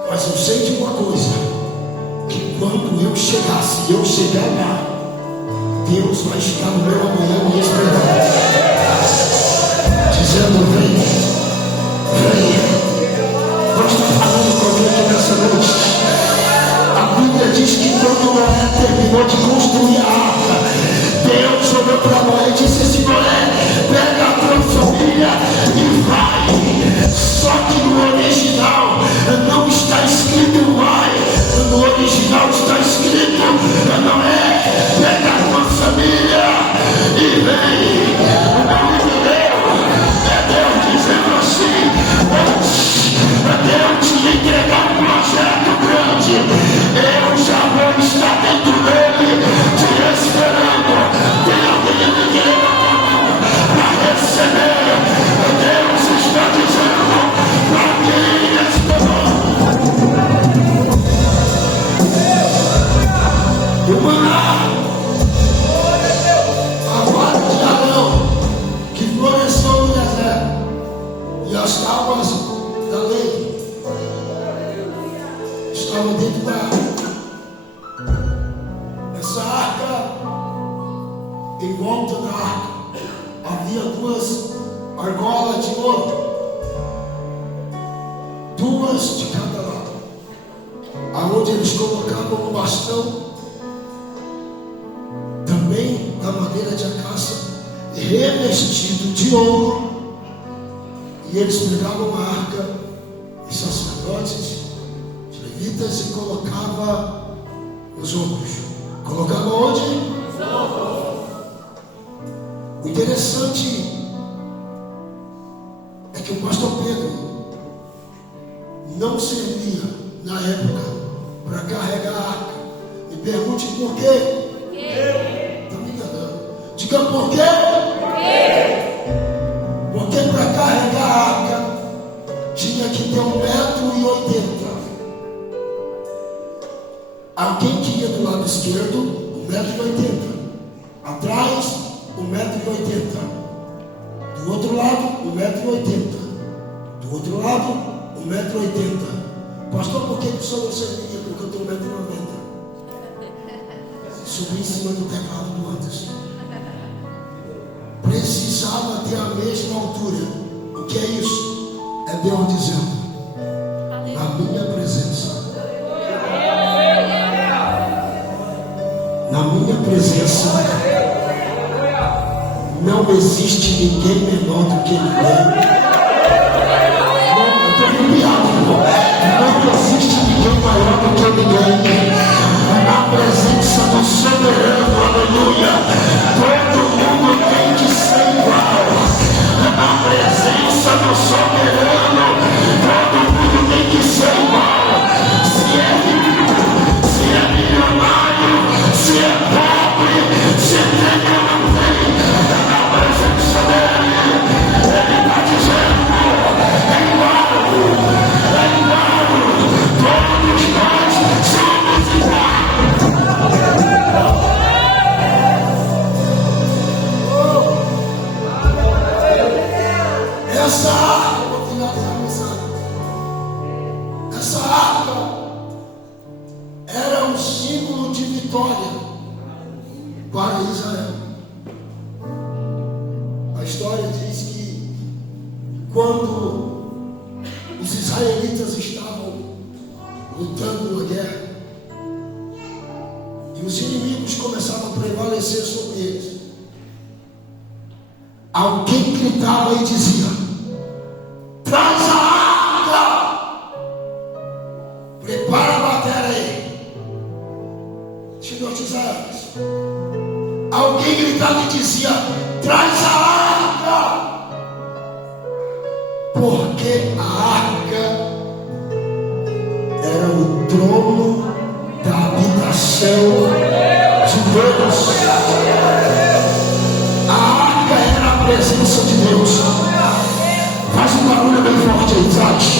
mas eu sei de uma coisa: que chegasse e eu chegar lá, Deus vai estar no meu amanhã me esperando, dizendo: vem, vem. Deus está falando comigo nessa noite. A Bíblia diz que quando Noé terminou de construir a arca, Deus olhou para Noé e disse assim: Noé, pega a tua família e vai. Só que no original não está escrito vai. No original está escrito: Noé, pega a tua família e vem. O nome de Deus é Deus dizendo assim: Deus te entregar um projeto grande, eu já vou estar dentro dele, te esperando. Tem alguém que quer para receber? Deus está dizendo para quem esperou. O maná, a vara de Arão, que floresceu no deserto, e as tábuas da lei estavam dentro da arca. Essa arca, em volta da arca, havia duas argolas de ouro, duas de cada lado, aonde eles colocavam um bastão, também da madeira de acácia, revestido de ouro. E eles pegavam a arca, os sacerdotes, os levitas, e colocavam nos ombros. Colocava onde? Nos ombros. O interessante é que o pastor Pedro não servia na época para carregar a arca. Me pergunte por quê? Está me enganando. Diga por quê? Porque para carregar a arca tinha que ter 1,80 m. Alguém que ia do lado esquerdo, 1,80 m. Atrás, 1,80 m. Do outro lado, 1,80 m. Do outro lado, 1,80 m. Pastor, por que o senhor não servia? Porque eu tenho 1,90 m. Subi em cima do teclado do Anderson. Precisava ter a mesma altura. O que é isso? É Deus dizendo: na minha presença, na minha presença, não existe ninguém menor do que ninguém. Não, eu estou arrepiado, irmão. Não existe ninguém maior do que ninguém. Na presença do soberano, aleluia, todo mundo tem que ser igual. Na presença do soberano, todo mundo tem que ser igual. Se é rico, se é milionário, se é pobre, se tem ou não tem, na presença dele, ele está dizendo: é igual, todos nós somos iguais. Essa arca, vou finalizar a mensagem. Essa arca era um símbolo de vitória para Israel. A história diz que quando os israelitas estavam lutando na guerra e os inimigos começavam a prevalecer sobre eles, alguém gritava e dizia: traz a arca, prepara a bateria aí. Deixa eu notizar isso. Alguém gritava e dizia: traz a arca, porque a arca era o trono da habitação de Deus. A arca era a presença de Deus. Faz um barulho bem forte aí, Zate.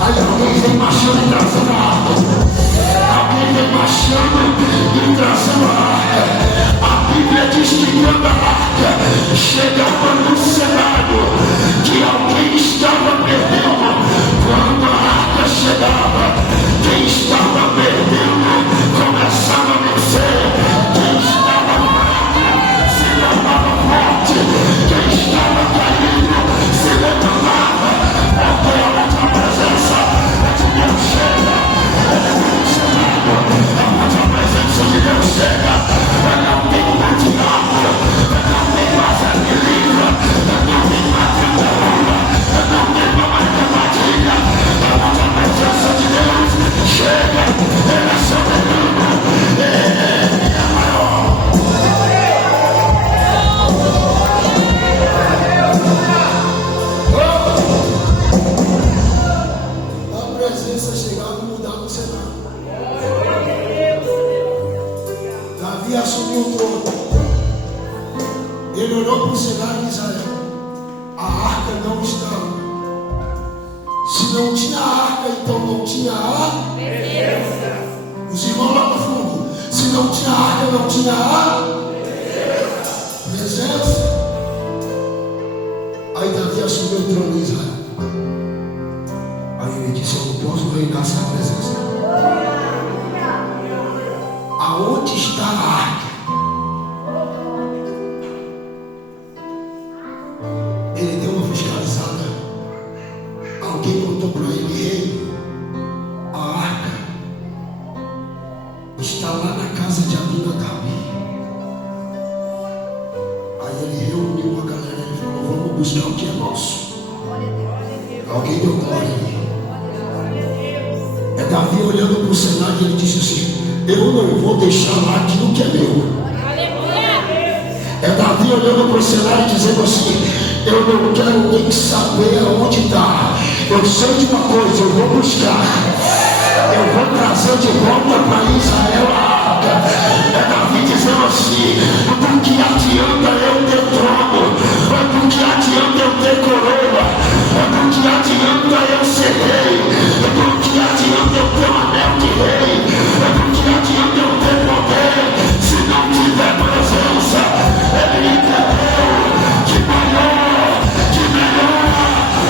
Aí alguém vem marchando e trazendo a arca. Alguém vem marchando e trazendo a arca. A Bíblia diz que quando a arca chegava no cenário, que alguém estava perdendo. Quando a arca chegava, quem estava perdendo começava a Davi assumiu o trono. Ele olhou para o cenário de Israel. A arca não estava. Se não tinha arca, então não tinha a presença. Os irmãos lá no fundo. Se não tinha arca, não tinha a presença. Aí Davi assumiu o trono de Israel. Aí ele disse: eu não posso reinar sem a presença. Aonde está a arca? Ele deu uma fiscalizada. Alguém contou para ele: rei, a arca está lá na casa de Abinadab. Aí ele reuniu a galera e falou: vamos buscar o que é nosso. Alguém deu glória ali. É Davi olhando para o cenário e ele disse assim: eu não vou deixar lá aquilo que é meu. É Davi olhando para o cenário e dizendo assim: eu não quero nem saber aonde está. Eu sei de uma coisa, eu vou buscar. Eu vou trazer de volta para Israel a arca. É Davi dizendo assim: do que adianta eu ter trono? Do que adianta eu ter coroa? Do que adianta eu ser rei? Do que adianta eu ter um anel de rei? Do que adianta eu ter poder? Se não tiver presença. Ele entendeu que maior, que melhor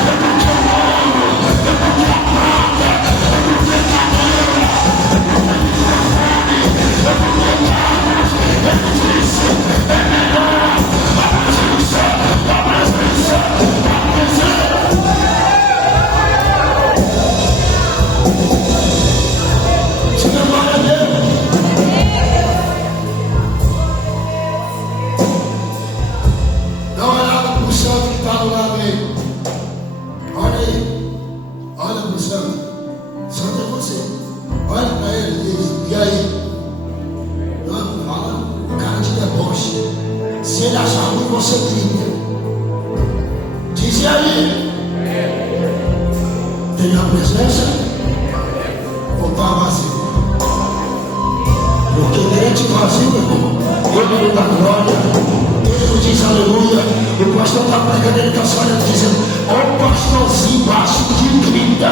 é do que o ouro, é do que a prata, é do que a cadeira, é do que a microfone, é do que carros. Ele disse: é melhor a presença, a presença, a presença. Diga glória a Deus. Dá uma olhada para o santo que está do lado aí. Olha aí. Olha para o santo. Santo é você. Olha para ele e diz: e aí? Não, fala, cara de deboche. Se ele achar ruim, você grita. Diz: e aí? Tem a presença? Ou está vazio? Porque crente vazio, irmão, ele não dá glória. Ele diz aleluia. O pastor está pregando, ele está só olhando, dizendo: ó, pastorzinho baixo que grita.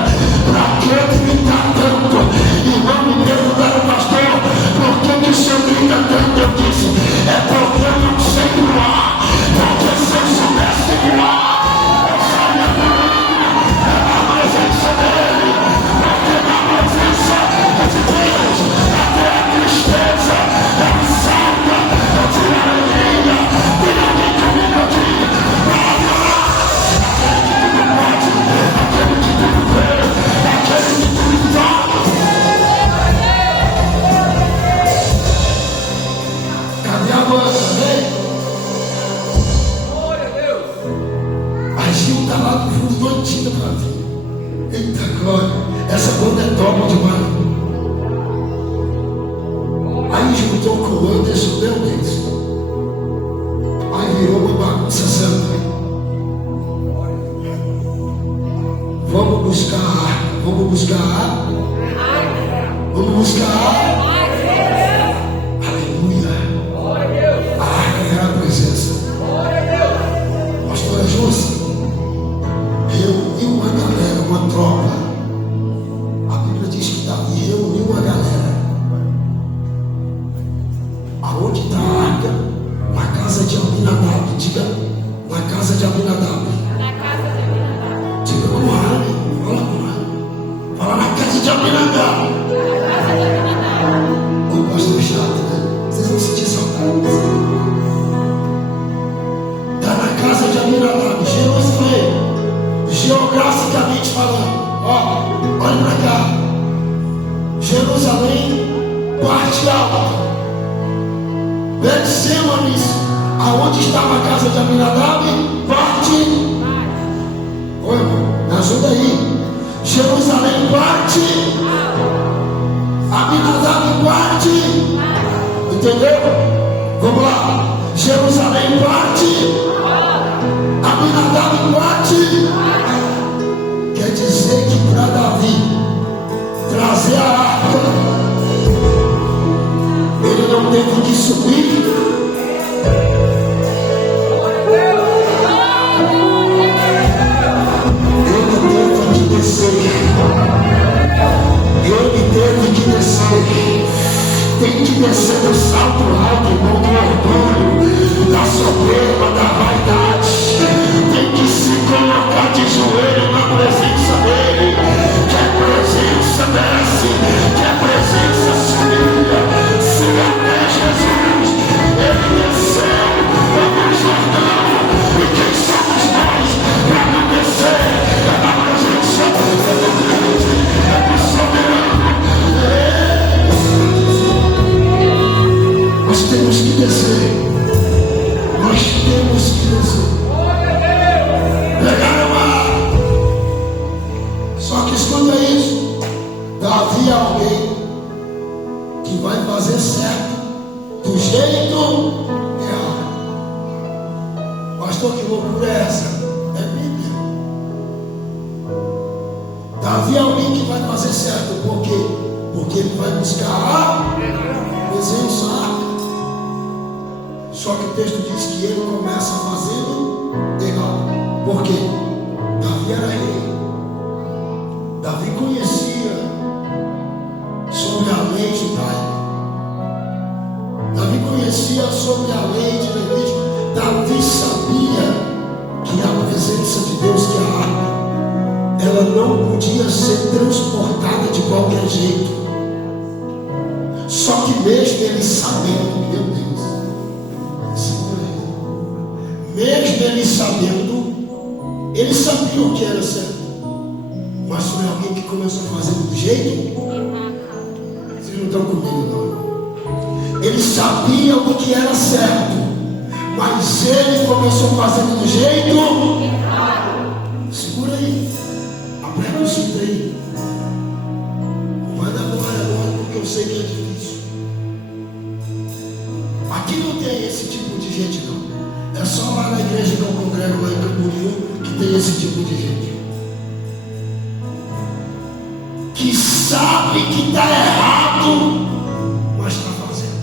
Para que gritar tanto? E não me perguntaram: pastor, por que o senhor grita tanto? Eu disse: é porque eu não sei voar. Porque se eu soubesse voar, eu estaria voando. É a presença dele. Porque na presença de Deus até a tristeza é salva, é de alegria. Tem alguém comigo aqui para adorar aquele que tudo pode, aquele que tudo vê, aquele que tudo toca. Cadê a moça, vem? A Gil está lá no fundo doidinha para vir. Eita glória, essa banda é top demais. Aí juntou com o Anderson, meu Deus. Aí virou uma bagunça santa. Vamos buscar a arca. Vamos buscar a arca. Vamos buscar a arca. Aleluia. A arca é a presença. Pastora Júcia reuniu uma galera, uma tropa. A Bíblia diz que Davi reuniu uma galera. Aonde está a arca? Na casa de Abinadab. Diga: na casa de Abinadab. Diga com raiva. Fala com raiva. Fala: na casa de Abinadab. Ô pastor chato, né? Vocês vão sentir saudade. Está na casa de Abinadab. Jerusalém. Geograficamente falando. Ó, olha para cá. Jerusalém, parte alta. Betsêmanis, aonde estava a casa de Abinadab, parte. Oi, me ajuda aí. Jerusalém, parte. Abinadab, parte. Entendeu? Vamos lá. Jerusalém, parte. Abinadab, parte. Quer dizer que para Davi trazer a arca, ele não teve teve que subir. Ele teve que descer. Ele teve que descer. Tem que descer do salto alto, irmão, do orgulho, da soberba, da vaidade. Tem que se colocar de joelho na presença dele. Que a presença desce, que a presença se humilha. Se até Jesus, ele desceu no Jordão. E quem somos nós para não descer? É a presença do grande, é do soberano. Nós temos que descer. Nós temos que descer. Pegaram a. Só que escuta isso. Davi é alguém que vai fazer certo do jeito errado. Pastor, que loucura é essa? É Bíblia. Davi é alguém que vai fazer certo. Por quê? Porque ele vai buscar a presença. Só que o texto diz que ele começa fazendo errado. Por quê? Davi era rei. Davi conhecia sobre a lei judaica. Davi conhecia sobre a lei de Levítico. Davi sabia que a presença de Deus, que a arca, ela não podia ser transportada de qualquer jeito. Só que mesmo ele sabendo, meu Deus, mesmo ele sabendo, ele sabia o que era certo. Mas foi alguém que começou a fazer do jeito. Vocês não estão comigo, não. Ele sabia o que era certo, mas ele começou fazendo do jeito. Segura aí. Aperta o cinto aí. Não vai dar glória agora, porque eu sei que é difícil. Aqui não tem esse tipo de gente, não. É só lá na igreja que eu congrego lá em Camboriú que tem esse tipo de gente. Que sabe que está errado, mas está fazendo.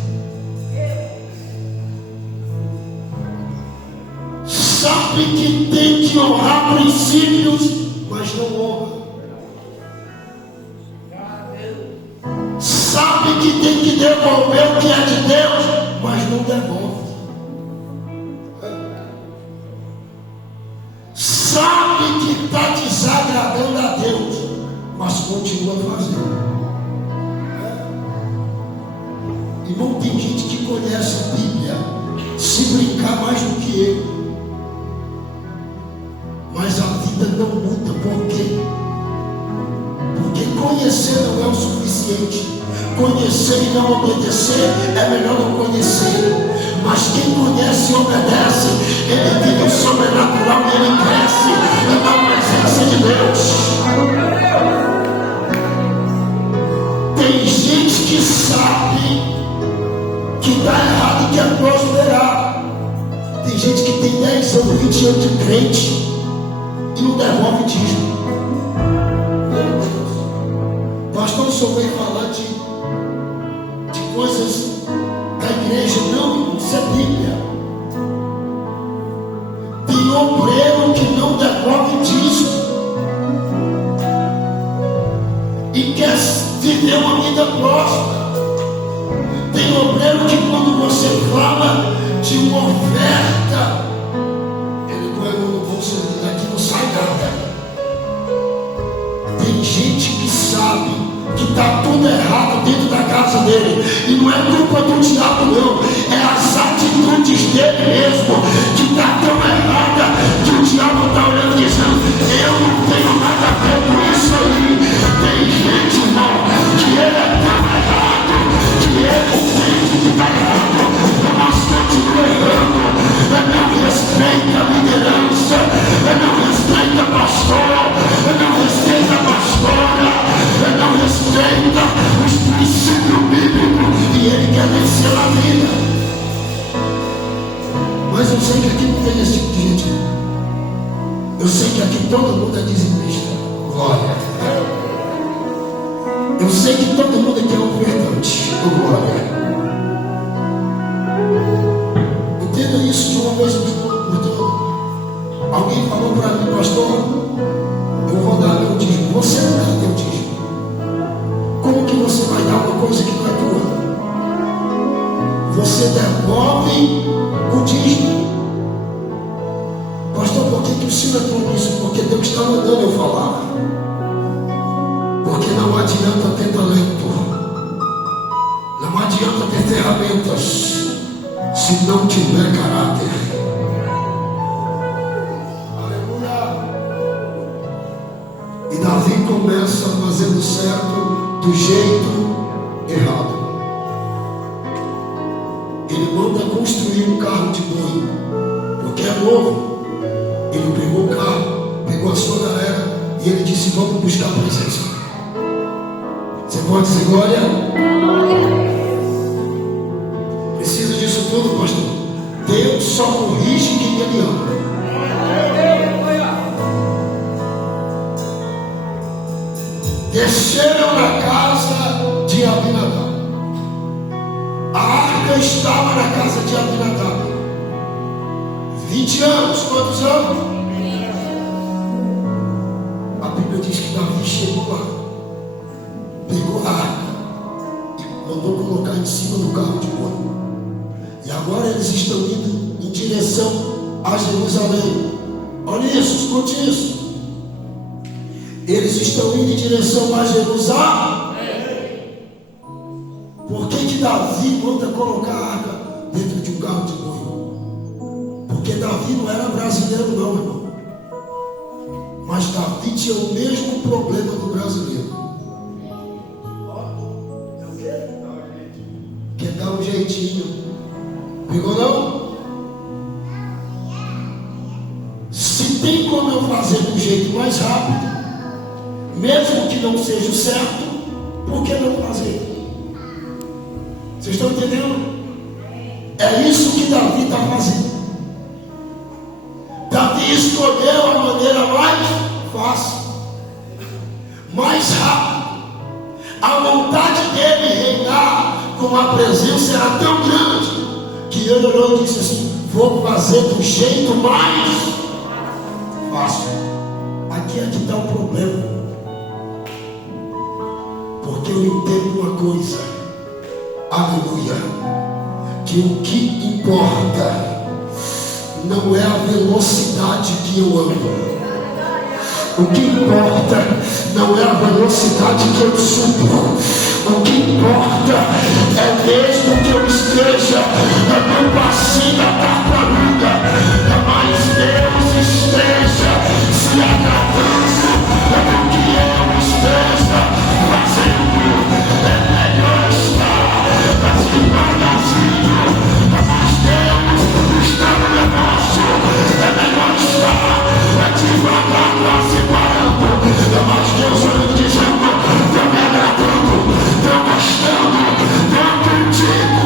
Sabe que tem que honrar princípios, mas não honra. Sabe que tem que devolver o que é de Deus, mas não devolve. Sabe que está desagradando a Deus, mas continua fazendo. Irmão, tem gente que conhece a Bíblia, se brincar mais do que eu, mas a vida não muda. Por quê? Porque conhecer não é o suficiente. Conhecer e não obedecer é melhor não conhecer. Mas quem conhece e obedece, ele tem o sobrenatural e ele cresce na presença de Deus. Tem gente que sabe que está errado e quer prosperar. Tem gente que tem 10 anos, 20 anos de crente e não devolve dízimo. Pastor, o senhor veio falar de coisas da igreja. Não, isso é Bíblia. Tem obreiro que não devolve dízimo e quer viver uma vida próspera. Tem obreiro que quando você fala de uma oferta, ele põe no bolso daqui, não sai nada. Tem gente que sabe que está tudo errado dentro da casa dele, e não é culpa do diabo, não, é as atitudes dele mesmo que está tão errada que o diabo está olhando e dizendo: eu não tenho nada a ver com isso aí. Tem gente, irmão, que ele é tão errado que ele entende que está errado, mas continua errando. Não respeita a liderança, não respeita a pastor, não respeita a pastora, não respeita os princípios bíblicos, e ele quer vencer a vida. Mas eu sei que aqui não tem esse tipo de gente. Eu sei que aqui todo mundo é dizimista. Glória. Eu sei que todo mundo aqui é ofertante. Glória. Davi o dízimo. Pastor, por que o senhor entrou nisso? Porque Deus está mandando eu falar. Porque não adianta ter talento, não adianta ter ferramentas se não tiver caráter. Aleluia. E Davi começa fazendo certo do jeito errado. Ele manda construir um carro de boi, porque é novo. Ele pegou o carro, pegou a sua galera e ele disse: vamos buscar a presença. Você pode dizer glória? Precisa disso tudo, pastor? Deus só corrige quem Ele ama. Desceram na casa de Abinadab. A arca estava na casa de Abinadab. 20 anos, quantos anos? A Bíblia diz que Davi chegou lá, pegou a arca e mandou colocar em cima do carro de boi. E agora eles estão indo em direção a Jerusalém. Olha isso, escute isso. Eles estão indo em direção a Jerusalém. Por que Davi manda colocar a arca dentro de um carro de boi? Porque Davi não era brasileiro não, irmão. Mas Davi tinha o mesmo problema do brasileiro. Quer dar um jeitinho. Pegou não? Se tem como eu fazer do jeito mais rápido, mesmo que não seja o certo, por que não fazer? Vocês estão entendendo? É isso que Davi está fazendo. Davi escolheu a maneira mais fácil, mais rápida. A vontade dele reinar com a presença era tão grande que ele olhou e disse assim: vou fazer do jeito mais fácil. Aqui é que está o problema. Porque eu entendo uma coisa, aleluia, que o que importa não é a velocidade que eu ando. O que importa não é a velocidade que eu subo. O que importa é mesmo que eu esteja no passinho da tartaruga, mas Deus esteja se agradando do que eu esteja fazendo. É melhor estar devagarzinho, mas Deus está no negócio. É melhor estar devagar, quase parando, mas Deus olhando dizendo: estou me agradando, estou gostando, estou contigo.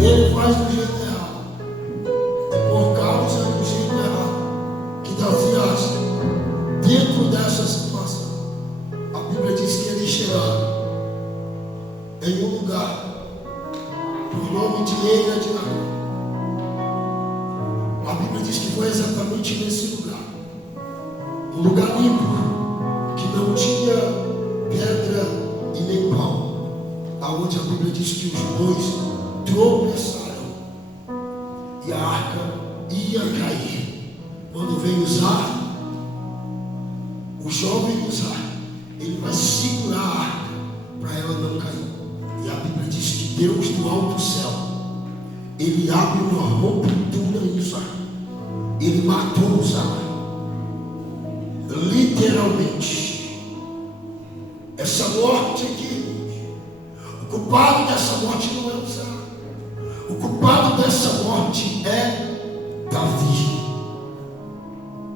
Ele faz do jeito errado, por causa do jeito errado que Davi acha. Dentro dessa situação, a Bíblia diz que eles chegaram em um lugar por nome de Eira de Naor. A Bíblia diz que foi exatamente nesse lugar, um lugar limpo, que não tinha pedra e nem pau, aonde a Bíblia diz que os bois tropeçaram e a arca ia cair. Quando vem Uzá, o jovem Uzá, ele vai segurar a arca para ela não cair. E a Bíblia diz que Deus do alto céu, ele abre uma ruptura em Uzá. Ele matou Uzá, literalmente. Essa morte aqui, o culpado dessa morte não é Uzá. O culpado dessa morte é Davi,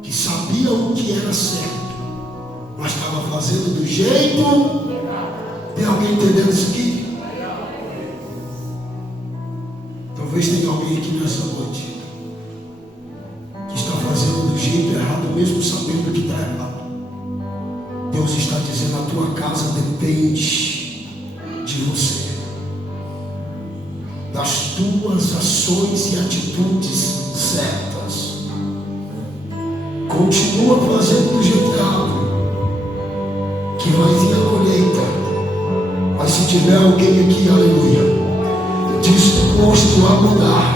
que sabia o que era certo, mas estava fazendo do jeito. Tem alguém entendendo isso aqui? Talvez tenha alguém aqui nessa noite que está fazendo do jeito errado, mesmo sabendo que está errado. Deus está dizendo: a tua casa depende de você, das tuas ações e atitudes certas. Continua fazendo do jeito errado, que vai vir a colheita. tiver alguém aqui, aleluia, disposto a mudar,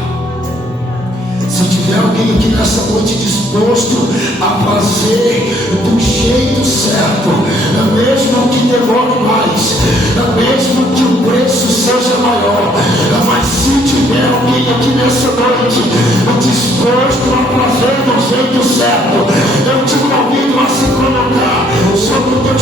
se tiver alguém aqui nessa noite disposto a fazer do jeito certo, mesmo que demore mais, mesmo que o preço seja maior, mas se tiver alguém aqui nessa noite disposto a fazer do jeito certo, eu te convido a se colocar sobre o teu